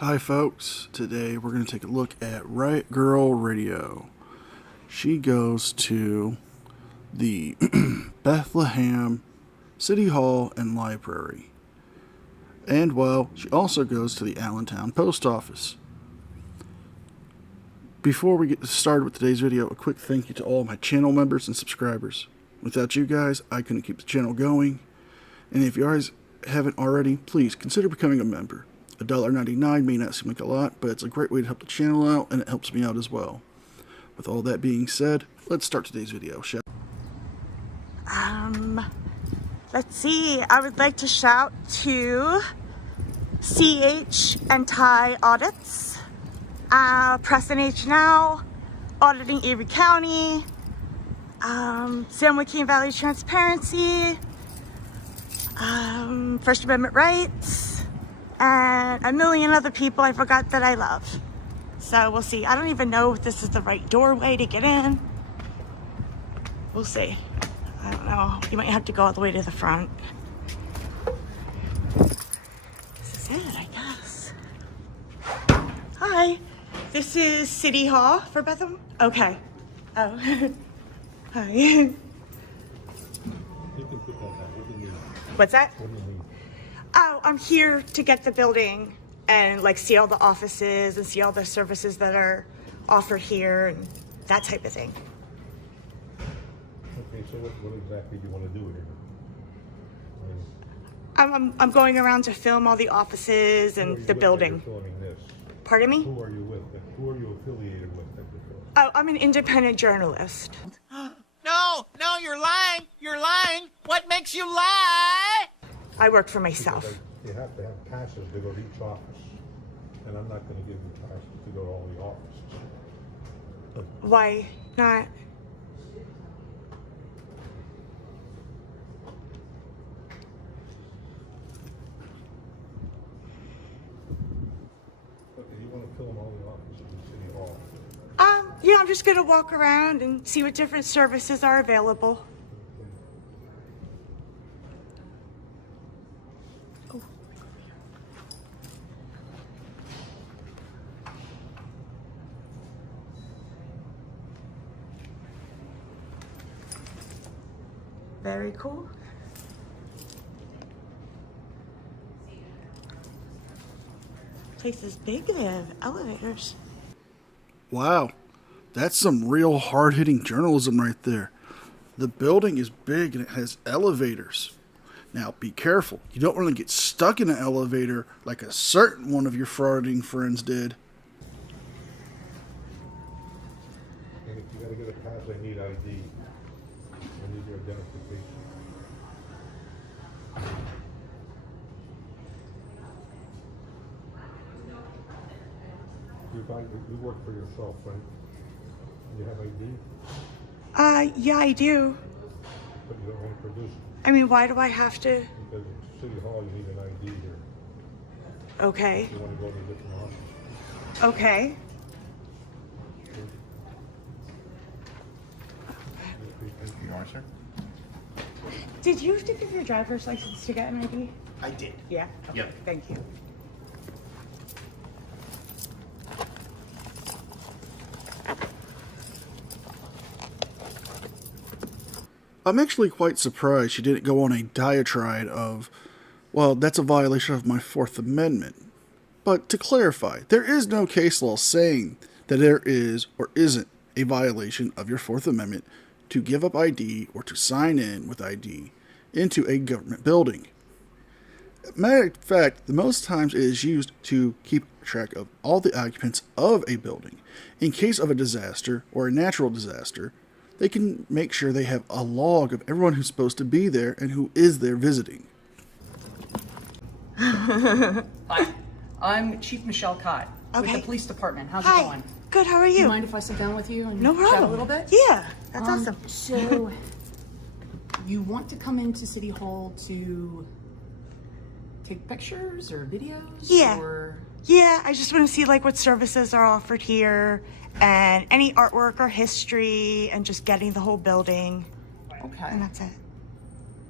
Hi folks, today we're going to take a look at Riot Grrl Radio. She goes to the Bethlehem City Hall and Library. And well, she also goes to the Allentown Post Office. Before we get started with today's video, a quick thank you to all my channel members and subscribers. Without you guys, I couldn't keep the channel going. And if you guys haven't already, please consider becoming a member. $1.99 may not seem like a lot, but it's a great way to help the channel out, and it helps me out as well. With all that being said, let's start today's video, shall we? Let's see. I would like to shout to CH and Ty Audits, Preston H Now, Auditing Erie County, San Joaquin Valley Transparency, First Amendment Rights, and a million other people I forgot that I love. So we'll see. I don't even know if this is the right doorway to get in. We'll see. I don't know. You might have to go all the way to the front. This is it, I guess. Hi. This is City Hall for Bethlehem? Okay. Oh. Hi. You can put that down. What do you need? What's that? What do you need? Oh, I'm here to get the building and like see all the offices and see all the services that are offered here and that type of thing. Okay, so what exactly do you want to do with it? I'm going around to film all the offices and the building. Filming this? Pardon me? Who are you with? Who are you affiliated with that you're filming? Oh, I'm an independent journalist. No, you're lying. You're lying. What makes you lie? I work for myself. You have to have passes to go to each office, and I'm not going to give you passes to go to all the offices. Why not? Okay, you want to film all the offices in City Hall? Yeah, I'm just gonna walk around and see what different services are available. Very cool. Place is big. They have elevators. Wow, that's some real hard-hitting journalism right there. The building is big and it has elevators. Now, be careful. You don't want to get stuck in an elevator like a certain one of your frauding friends did. And if you got to get a pass, I need ID. I need your identification. You work for yourself, right? You have ID, Yeah, I do. but you don't want to produce it. I mean, why do I have to? Because at City Hall, you need an ID here. Okay. You want to go to a different office. Okay. You are, sir? Did you have to give your driver's license to get an ID? I did. Yeah. Okay. Yep. Thank you. I'm actually quite surprised she didn't go on a diatribe of, well, that's a violation of my Fourth Amendment. But to clarify, there is no case law saying that there is or isn't a violation of your Fourth Amendment to give up ID or to sign in with ID into a government building. Matter of fact, the most times it is used to keep track of all the occupants of a building. In case of a disaster or a natural disaster, they can make sure they have a log of everyone who's supposed to be there and who is there visiting. Hi, I'm Chief Michelle Cott with Okay. the police department. How's Hi. it going? Good. How are Do you you? mind if I sit down with you and No chat a problem. little bit? Yeah, that's awesome. So, you want to come into City Hall to take pictures or videos? Yeah. Or... Yeah, I just want to see like what services are offered here and any artwork or history and just getting the whole building. Okay. And that's it.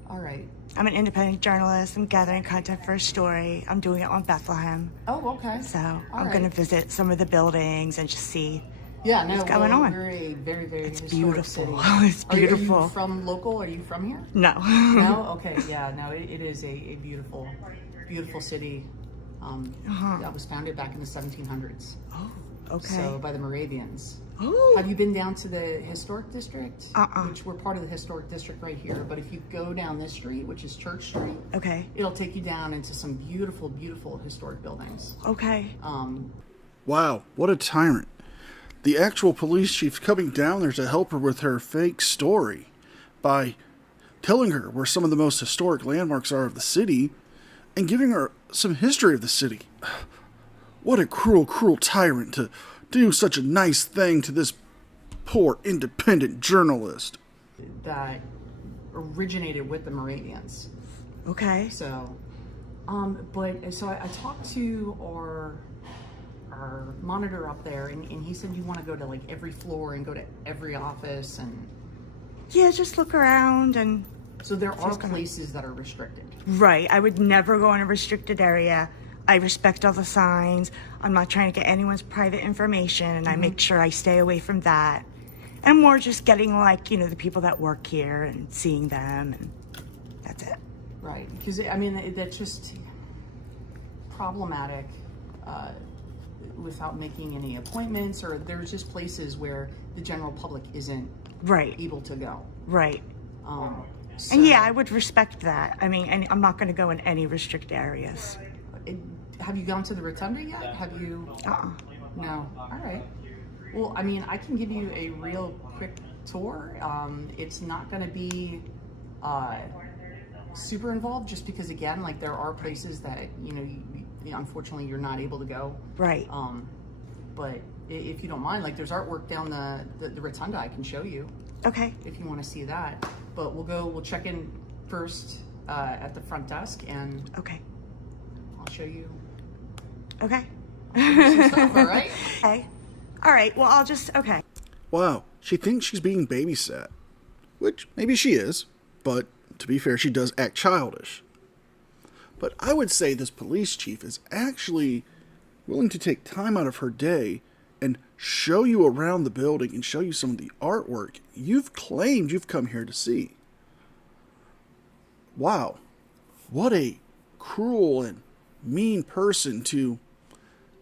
All right. I'm an independent journalist. I'm gathering content for a story. I'm doing it on Bethlehem. Oh, okay. So All I'm going to visit some of the buildings and just see what's going on. We're a very, very historic beautiful. city. It's beautiful. Are you from local? Are you from here? No. No? Okay, yeah. No, it is a beautiful, beautiful city. That was founded back in the 1700s. Oh, okay. So by the Moravians. Oh. Have you been down to the historic district? Uh-uh. Which we're part of the historic district right here. But if you go down this street, which is Church Street, Okay. it'll take you down into some beautiful, beautiful historic buildings. Okay. Wow, what a tyrant. The actual police chief's coming down there to help her with her fake story by telling her where some of the most historic landmarks are of the city and giving her some history of the city. What a cruel, cruel tyrant to do such a nice thing to this poor independent journalist. That originated with the Moravians. Okay. So, so I talked to our monitor up there, and he said you want to go to like every floor and go to every office, and Yeah, just look around and... so there are places that are restricted. Right. I would never go in a restricted area. I respect all the signs. I'm not trying to get anyone's private information, and I make sure I stay away from that. And I'm more just getting like, the people that work here and seeing them, and that's it. Right, because I mean that's just problematic without making any appointments, or there's just places where the general public isn't Right. able to go. Right. So, And yeah, I would respect that. I mean, and I'm not going to go in any restricted areas. have you gone to the Rotunda yet? Have you? Uh-uh. No. All right. Well, I mean, I can give you a real quick tour. It's not going to be super involved, just because, again, like there are places that unfortunately you're not able to go. Right. But if you don't mind, like there's artwork down the Rotunda I can show you Okay. if you want to see that. But we'll check in first at the front desk, and Okay. I'll show you Okay. some stuff, all right? Okay. All right. Well, okay. Wow, she thinks she's being babysat. Which, maybe she is, but to be fair, she does act childish. But I would say this police chief is actually willing to take time out of her day and show you around the building and show you some of the artwork you've claimed you've come here to see. Wow, what a cruel and mean person to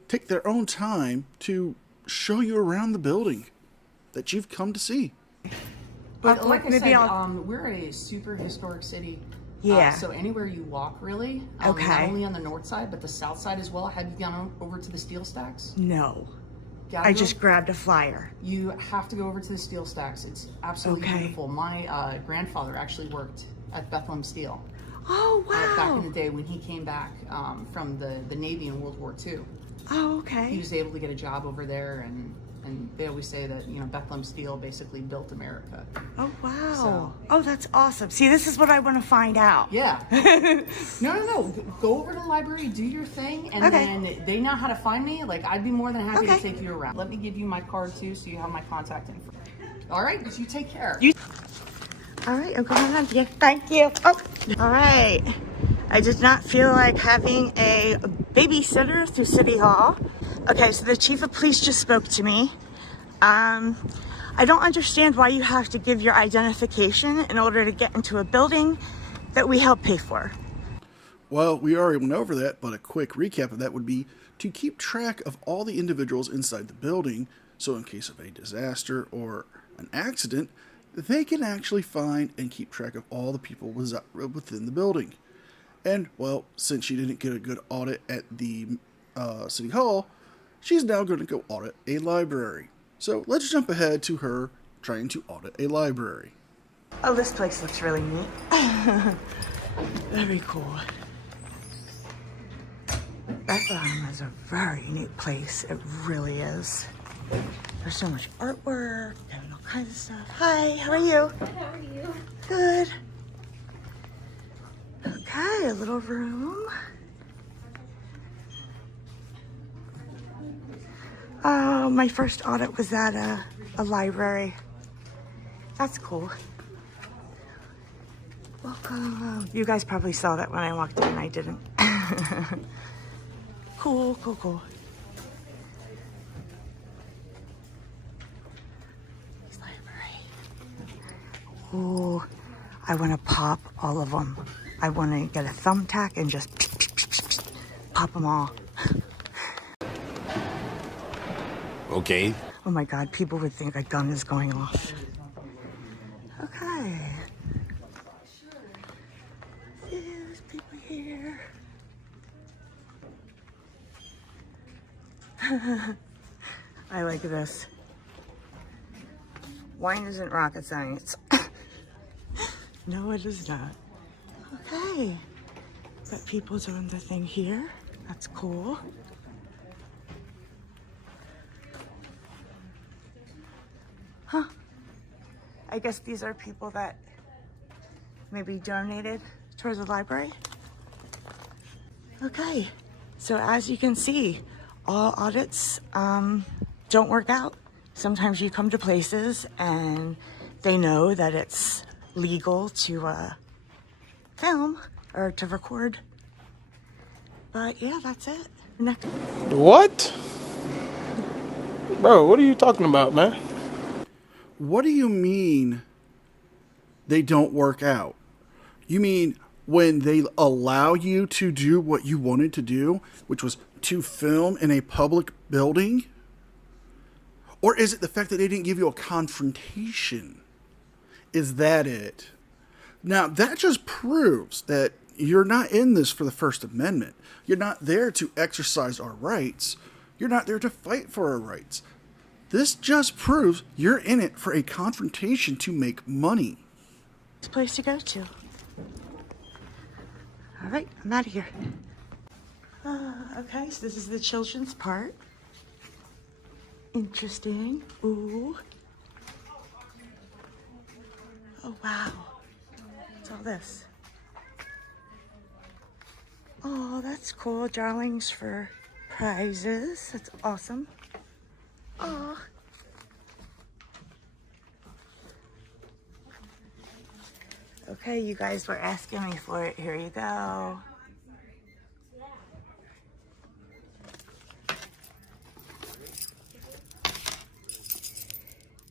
take their own time to show you around the building that you've come to see. But like I maybe said, we're a super historic city. Yeah. So anywhere you walk, really. Okay. Not only on the north side, but the south side as well. Have you gone over to the steel stacks? No. Gotta I go. just grabbed a flyer. You have to go over to the steel stacks. It's absolutely Okay. beautiful. My grandfather actually worked at Bethlehem Steel Oh, wow. back in the day when he came back from the Navy in World War II. Oh, He okay. was able to get a job over there, and they always say that Bethlehem Steel basically built America. Oh, wow. So- Oh, that's awesome. See, this is what I want to find out. Yeah. No. Go over to the library, do your thing, and Okay. then they know how to find me. Like, I'd be more than happy Okay. to take you around. Let me give you my card too, so you have my contact info. All right, you take care. All right, I'm going on. Yeah, thank you. Oh, all right. I did not feel like having a babysitter through City Hall. Okay, so the chief of police just spoke to me. I don't understand why you have to give your identification in order to get into a building that we help pay for. Well, we already went over that, but a quick recap of that would be to keep track of all the individuals inside the building, so in case of a disaster or an accident, they can actually find and keep track of all the people within the building. And, well, since she didn't get a good audit at the City Hall, she's now going to go audit a library. So let's jump ahead to her trying to audit a library. Oh, this place looks really neat. Very cool. Bethlehem is a very neat place. It really is. There's so much artwork and all kinds of stuff. Hi, how are you? How are you? Good. Okay, a little room. Oh, my first audit was at a library. That's cool. Well, Oh, you guys probably saw that when I walked in. I didn't. Cool, cool, cool. Library. Ooh, I want to pop all of them. I want to get a thumbtack and just pop them all. Okay. Oh my God, people would think a gun is going off. Okay. There's people here. I like this. Wine isn't rocket science. No, it is not. Okay. Got people doing the thing here. That's cool. Huh. I guess these are people that maybe donated towards the library. Okay. So as you can see, all audits don't work out. Sometimes you come to places and they know that it's legal to film or to record. But yeah, that's it. Next. What? Bro, what are you talking about, man? What do you mean they don't work out? You mean when they allow you to do what you wanted to do, which was to film in a public building? Or is it the fact that they didn't give you a confrontation? Is that it? Now, that just proves that you're not in this for the First Amendment. You're not there to exercise our rights. You're not there to fight for our rights. This just proves you're in it for a confrontation to make money. This place to go to. All right, I'm out of here. Okay, so this is the children's part. Interesting. Ooh. Oh, wow. What's all this? Oh, that's cool. Drawings for prizes. That's awesome. Oh. Okay, you guys were asking me for it. Here you go.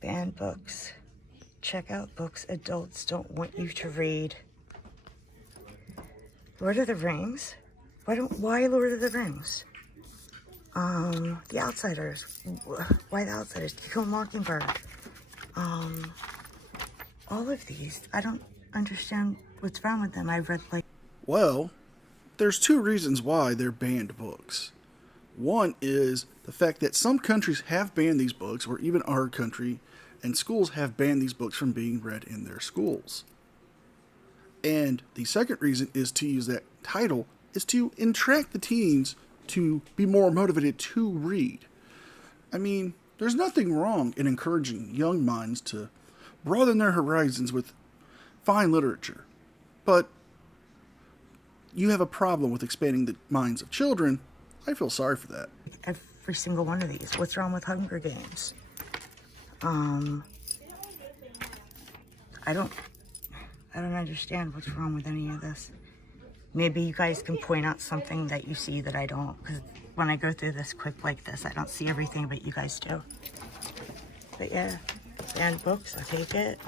Banned books. Check out books adults don't want you to read. Lord of the Rings? Why Lord of the Rings? The Outsiders. Why The Outsiders? To Kill a Mockingbird. All of these. I don't understand what's wrong with them. I read like... Well, there's two reasons why they're banned books. One is the fact that some countries have banned these books, or even our country, and schools have banned these books from being read in their schools. And the second reason is to use that title is to attract the teens to be more motivated to read. I mean, there's nothing wrong in encouraging young minds to broaden their horizons with fine literature. But you have a problem with expanding the minds of children. I feel sorry for that. Every single one of these. What's wrong with Hunger Games? I don't understand what's wrong with any of this. Maybe you guys can point out something that you see that I don't, because when I go through this quick like this, I don't see everything, but you guys do. But yeah, banned books, I'll take it.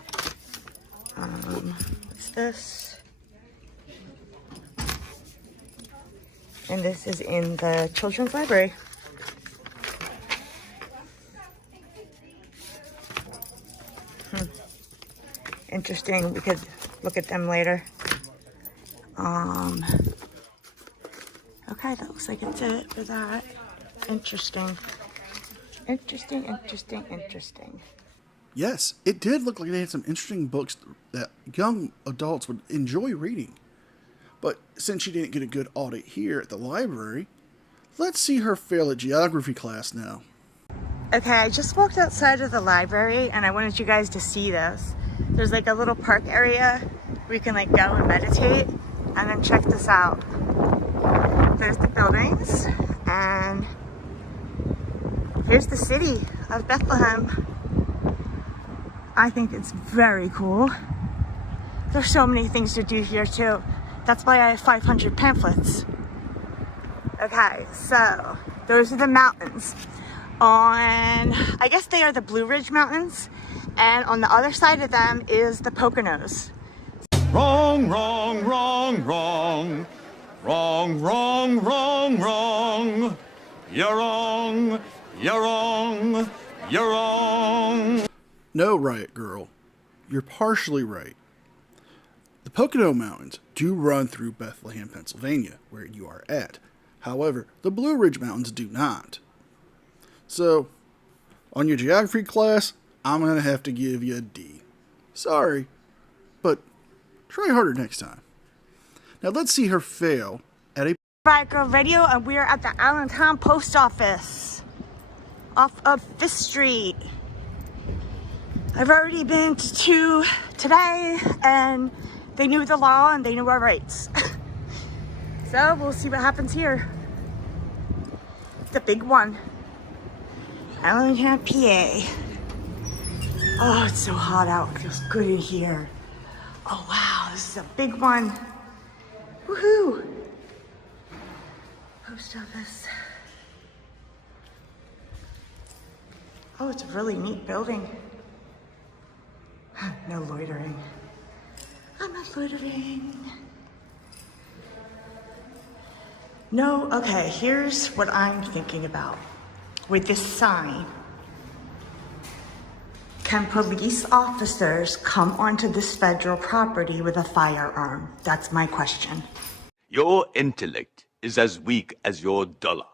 What's this? And this is in the children's library. Interesting, we could look at them later. Okay, that looks like it's it for that. Interesting. Interesting. Yes, it did look like they had some interesting books that young adults would enjoy reading. But since she didn't get a good audit here at the library, let's see her fail at geography class now. Okay, I just walked outside of the library and I wanted you guys to see this. There's like a little park area where you can like go and meditate, and then check this out. There's the buildings and here's the city of Bethlehem. I think it's very cool. There's so many things to do here too. That's why I have 500 pamphlets. Okay, so those are the mountains. I guess they are the Blue Ridge Mountains, and on the other side of them is the Poconos. Wrong, wrong, wrong, wrong. Wrong, wrong, wrong, wrong. You're wrong, you're wrong, you're wrong. No, Riot Grrl, you're partially right. The Pocono Mountains do run through Bethlehem, Pennsylvania, where you are at. However, the Blue Ridge Mountains do not. So, on your geography class, I'm going to have to give you a D. Sorry, but try harder next time. Now let's see her fail at a Riot Grrl Radio, and we are at the Allentown Post Office off of 5th Street. I've already been to 2 today, and they knew the law and they knew our rights. So we'll see what happens here. The big one. Allentown, PA. Oh, it's so hot out. It feels good in here. Oh wow, this is a big one. Woohoo! Post office. Oh, it's a really neat building. No loitering. I'm not loitering. No, okay, here's what I'm thinking about. With this sign, can police officers come onto this federal property with a firearm? That's my question. Your intellect is as weak as your dollar.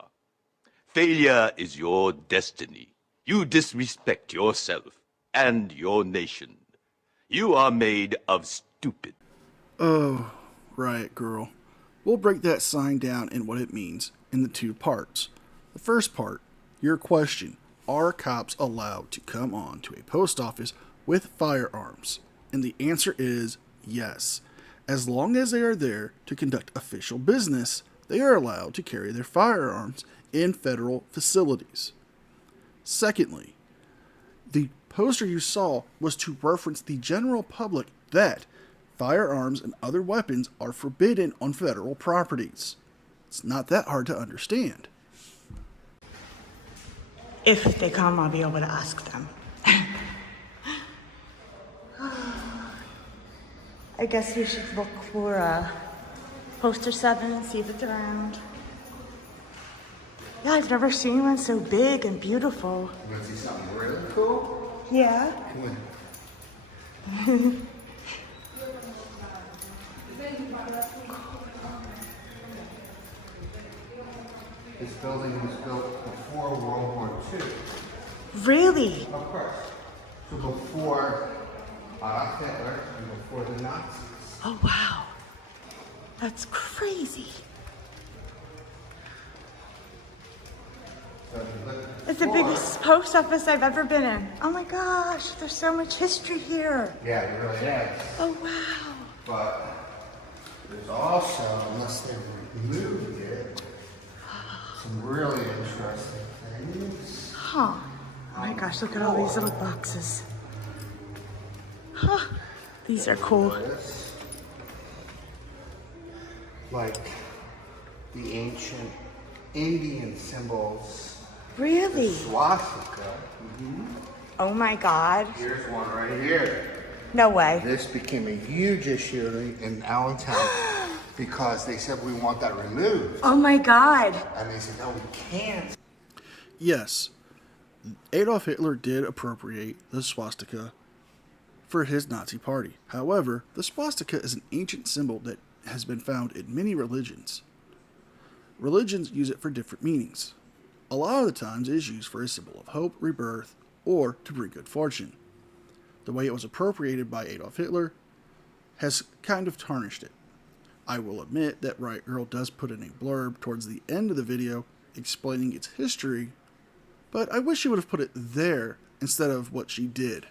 Failure is your destiny. You disrespect yourself and your nation. You are made of stupid. Oh, Riot Grrl. We'll break that sign down and what it means in the 2 parts. The first part, your question, are cops allowed to come on to a post office with firearms? And the answer is yes. As long as they are there to conduct official business, they are allowed to carry their firearms in federal facilities. Secondly, the poster you saw was to reference the general public that firearms and other weapons are forbidden on federal properties. It's not that hard to understand. If they come, I'll be able to ask them. I guess we should look for poster 7 and see if it's around. Yeah, I've never seen one so big and beautiful. You want to see something really cool? Yeah. Come on. This building was built before World War II. Really? Of course. So before Hitler and before the Nazis. Oh, wow. That's crazy. So if you look at It's the biggest post office I've ever been in. Oh my gosh, there's so much history here. Yeah, it really is. Oh, wow. But there's also, unless they removed it, some really interesting things. Huh. Oh my gosh, look at all these little boxes. Huh. These are cool. Like the ancient Indian symbols. Really? Swastika. Oh my God. Here's one right here. No way. This became a huge issue in Allentown because they said we want that removed. Oh my God. And they said, no, we can't. Yes, Adolf Hitler did appropriate the swastika for his Nazi party. However, the swastika is an ancient symbol that has been found in many religions. Religions use it for different meanings. A lot of the times it is used for a symbol of hope, rebirth, or to bring good fortune. The way it was appropriated by Adolf Hitler has kind of tarnished it. I will admit that Riot Grrl does put in a blurb towards the end of the video explaining its history, but I wish she would have put it there instead of what she did.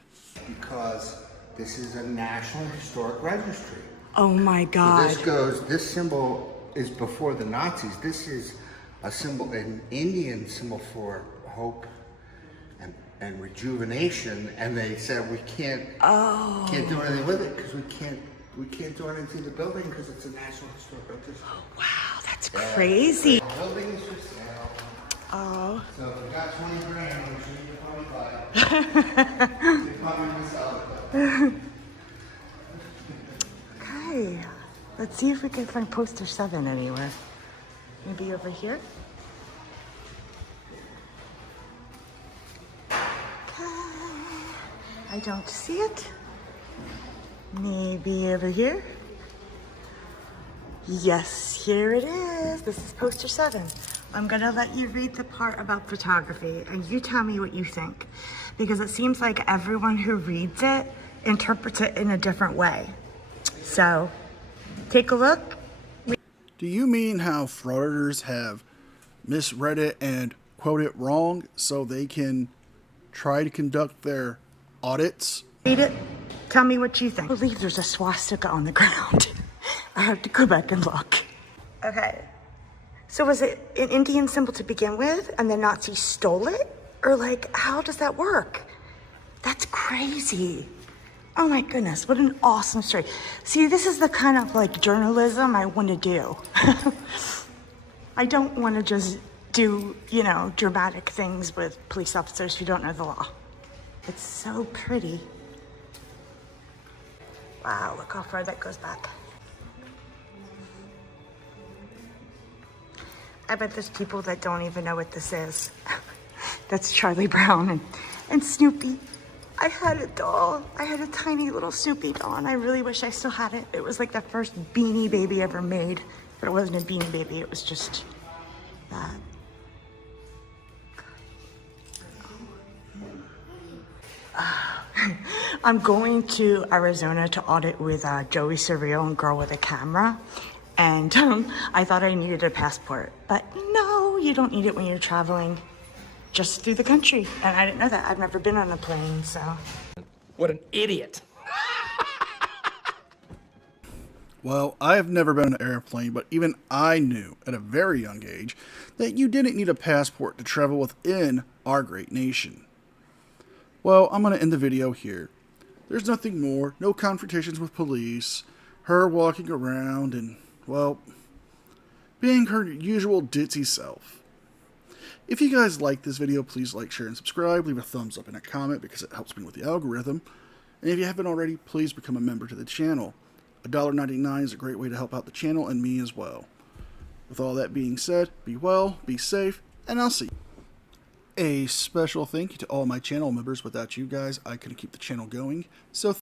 Because this is a National Historic Registry. Oh my God. So this symbol is before the Nazis. This is a symbol, an Indian symbol for hope and rejuvenation. And they said we can't do anything with it because we can't we can't do anything to the building because it's a national historic district. Wow, that's crazy. The building is for sale. Oh. So if you got 20 grand, I'm sure you can probably buy it. You probably miss out. Okay. Let's see if we can find poster 7 anywhere. Maybe over here? I don't see it. Maybe over here? Yes, here it is. This is poster 7. I'm gonna let you read the part about photography and you tell me what you think. Because it seems like everyone who reads it interprets it in a different way. So, take a look. Do you mean how frauditors have misread it and quote it wrong so they can try to conduct their audits? Read it. Tell me what you think. I believe there's a swastika on the ground. I have to go back and look. Okay. So was it an Indian symbol to begin with and the Nazis stole it? Or like, how does that work? That's crazy. Oh my goodness, what an awesome story. See, this is the kind of like journalism I want to do. I don't want to just do, you know, dramatic things with police officers who don't know the law. It's so pretty. Wow, look how far that goes back. I bet there's people that don't even know what this is. That's Charlie Brown and Snoopy. I had a doll. I had a tiny little Snoopy doll, and I really wish I still had it. It was like the first Beanie Baby ever made, but it wasn't a Beanie Baby. It was just that. I'm going to Arizona to audit with Joey Surreal and Girl with a Camera, and I thought I needed a passport, but no, you don't need it when you're traveling just through the country, and I didn't know that. I've never been on a plane, so. What an idiot. Well, I have never been on an airplane, but even I knew at a very young age that you didn't need a passport to travel within our great nation. Well, I'm going to end the video here. There's nothing more, no confrontations with police, her walking around and, well, being her usual ditzy self. If you guys like this video, please like, share, and subscribe. Leave a thumbs up and a comment because it helps me with the algorithm. And if you haven't already, please become a member to the channel. $1.99 is a great way to help out the channel and me as well. With all that being said, be well, be safe, and I'll see you. A special thank you to all my channel members. Without you guys, I couldn't keep the channel going. So